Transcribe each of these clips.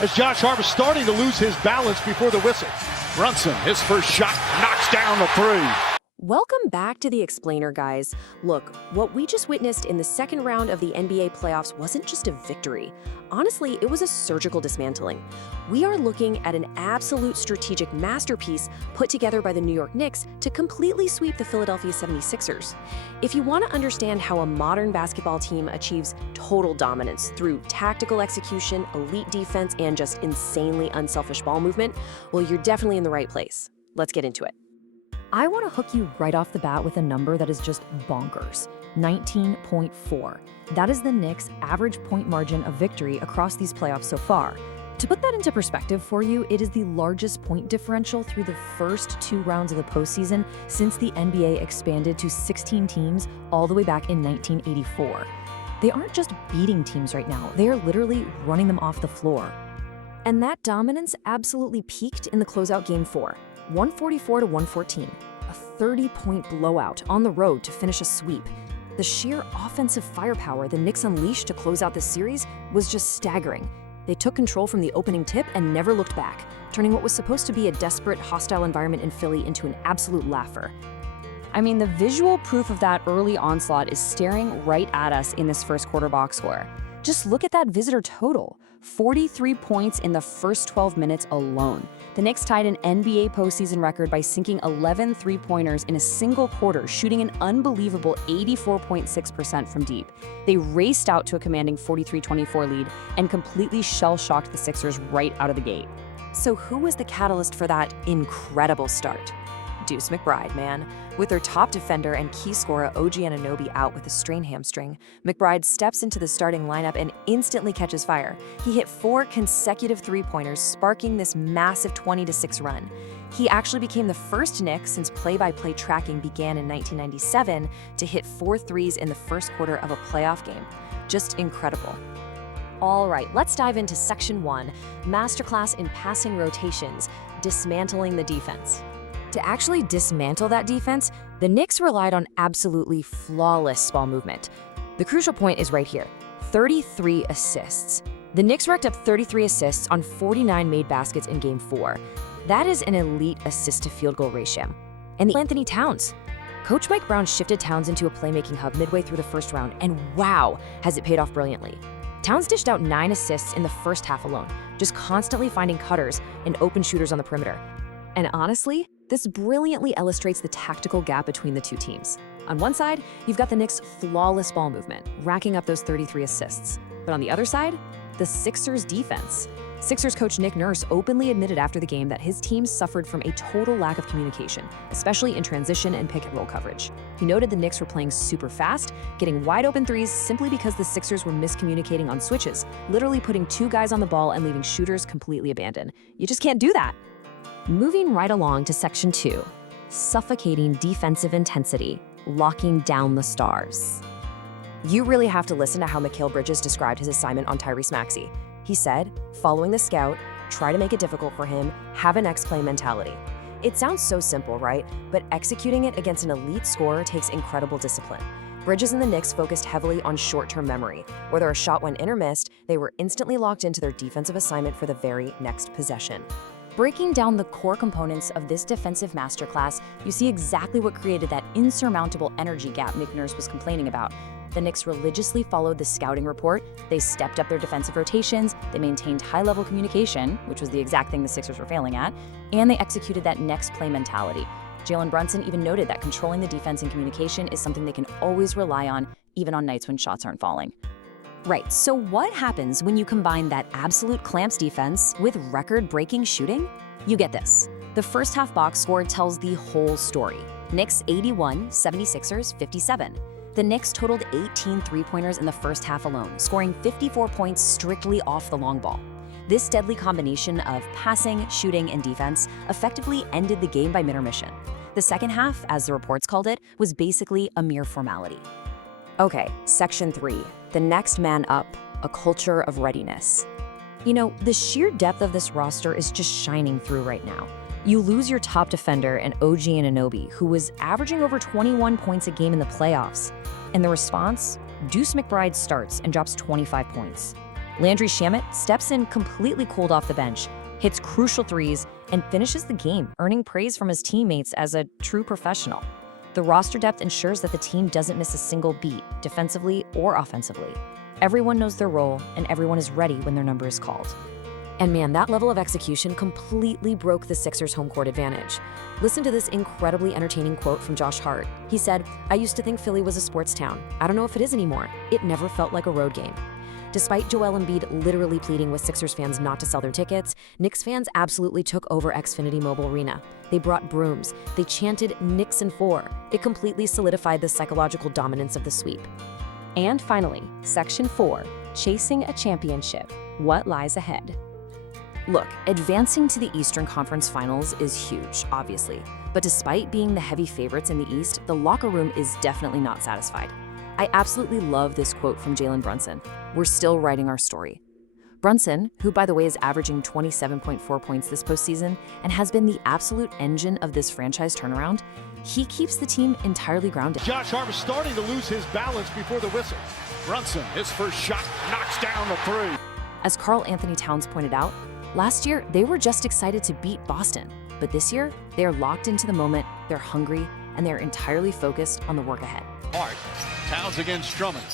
As Josh Hart is starting to lose his balance before the whistle. Brunson, his first shot, knocks down the three. Welcome back to The Explainer, guys. Look, what we just witnessed in the second round of the NBA playoffs wasn't just a victory. Honestly, it was a surgical dismantling. We are looking at an absolute strategic masterpiece put together by the New York Knicks to completely sweep the Philadelphia 76ers. If you want to understand how a modern basketball team achieves total dominance through tactical execution, elite defense, and just insanely unselfish ball movement, well, you're definitely in the right place. Let's get into it. I want to hook you right off the bat with a number that is just bonkers, 19.4. That is the Knicks' average point margin of victory across these playoffs so far. To put that into perspective for you, it is the largest point differential through the first two rounds of the postseason since the NBA expanded to 16 teams all the way back in 1984. They aren't just beating teams right now, they are literally running them off the floor. And that dominance absolutely peaked in the closeout Game 4. 144-114, a 30-point blowout on the road to finish a sweep. The sheer offensive firepower the Knicks unleashed to close out the series was just staggering. They took control from the opening tip and never looked back, turning what was supposed to be a desperate, hostile environment in Philly into an absolute laugher. I mean, the visual proof of that early onslaught is staring right at us in this first quarter box score. Just look at that visitor total, 43 points in the first 12 minutes alone. The Knicks tied an NBA postseason record by sinking 11 three-pointers in a single quarter, shooting an unbelievable 84.6% from deep. They raced out to a commanding 43-24 lead and completely shell-shocked the Sixers right out of the gate. So who was the catalyst for that incredible start? Deuce McBride, man. With their top defender and key scorer OG Anunoby out with a strained hamstring, McBride steps into the starting lineup and instantly catches fire. He hit 4 consecutive three-pointers, sparking this massive 20-6 run. He actually became the first Knick since play-by-play tracking began in 1997 to hit 4 threes in the first quarter of a playoff game. Just incredible. All right, let's dive into Section 1, Masterclass in Passing Rotations, Dismantling the Defense. To actually dismantle that defense, the Knicks relied on absolutely flawless ball movement. The crucial point is right here, 33 assists. The Knicks racked up 33 assists on 49 made baskets in Game 4. That is an elite assist-to-field goal ratio. And the Anthony Towns. Coach Mike Brown shifted Towns into a playmaking hub midway through the first round, and wow, has it paid off brilliantly. Towns dished out 9 assists in the first half alone, just constantly finding cutters and open shooters on the perimeter. And honestly, this brilliantly illustrates the tactical gap between the two teams. On one side, you've got the Knicks' flawless ball movement, racking up those 33 assists. But on the other side, the Sixers' defense. Sixers coach Nick Nurse openly admitted after the game that his team suffered from a total lack of communication, especially in transition and pick-and-roll coverage. He noted the Knicks were playing super fast, getting wide-open threes simply because the Sixers were miscommunicating on switches, literally putting 2 guys on the ball and leaving shooters completely abandoned. You just can't do that. Moving right along to Section 2, Suffocating Defensive Intensity, Locking Down the Stars. You really have to listen to how Mikal Bridges described his assignment on Tyrese Maxey. He said, following the scout, try to make it difficult for him, have an X-play mentality. It sounds so simple, right? But executing it against an elite scorer takes incredible discipline. Bridges and the Knicks focused heavily on short-term memory. Whether a shot went in or missed, they were instantly locked into their defensive assignment for the very next possession. Breaking down the core components of this defensive masterclass, you see exactly what created that insurmountable energy gap Nick Nurse was complaining about. The Knicks religiously followed the scouting report, they stepped up their defensive rotations, they maintained high-level communication, which was the exact thing the Sixers were failing at, and they executed that next play mentality. Jalen Brunson even noted that controlling the defense and communication is something they can always rely on, even on nights when shots aren't falling. Right, so what happens when you combine that absolute clamps defense with record-breaking shooting? You get this. The first half box score tells the whole story. Knicks 81, 76ers 57. The Knicks totaled 18 three-pointers in the first half alone, scoring 54 points strictly off the long ball. This deadly combination of passing, shooting, and defense effectively ended the game by mid-intermission. The second half, as the reports called it, was basically a mere formality. Okay, Section 3, the next man up, a culture of readiness. You know, the sheer depth of this roster is just shining through right now. You lose your top defender and OG Anunoby, who was averaging over 21 points a game in the playoffs. And the response? Deuce McBride starts and drops 25 points. Landry Shamet steps in completely cooled off the bench, hits crucial threes, and finishes the game, earning praise from his teammates as a true professional. The roster depth ensures that the team doesn't miss a single beat, defensively or offensively. Everyone knows their role, and everyone is ready when their number is called. And man, that level of execution completely broke the Sixers' home court advantage. Listen to this incredibly entertaining quote from Josh Hart. He said, "I used to think Philly was a sports town. I don't know if it is anymore. It never felt like a road game." Despite Joel Embiid literally pleading with Sixers fans not to sell their tickets, Knicks fans absolutely took over Xfinity Mobile Arena. They brought brooms. They chanted Knicks in 4. It completely solidified the psychological dominance of the sweep. And finally, Section 4, Chasing a Championship. What lies ahead? Look, advancing to the Eastern Conference Finals is huge, obviously. But despite being the heavy favorites in the East, the locker room is definitely not satisfied. I absolutely love this quote from Jalen Brunson. "We're still writing our story." Brunson, who by the way is averaging 27.4 points this postseason and has been the absolute engine of this franchise turnaround, he keeps the team entirely grounded. Josh Hart is starting to lose his balance before the whistle. Brunson, his first shot, knocks down the 3. As Karl Anthony Towns pointed out, last year they were just excited to beat Boston. But this year, they are locked into the moment, they're hungry, and they're entirely focused on the work ahead. Hart, Towns against Drummond.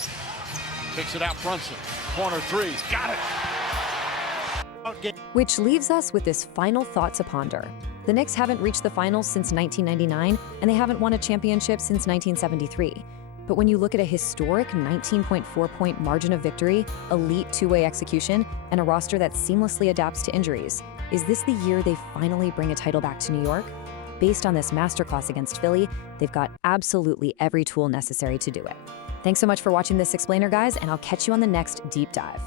Kicks it out Brunson. Corner 3, got it. Which leaves us with this final thought to ponder. The Knicks haven't reached the finals since 1999, and they haven't won a championship since 1973. But when you look at a historic 19.4-point margin of victory, elite two-way execution, and a roster that seamlessly adapts to injuries, is this the year they finally bring a title back to New York? Based on this masterclass against Philly, they've got absolutely every tool necessary to do it. Thanks so much for watching this explainer, guys, and I'll catch you on the next deep dive.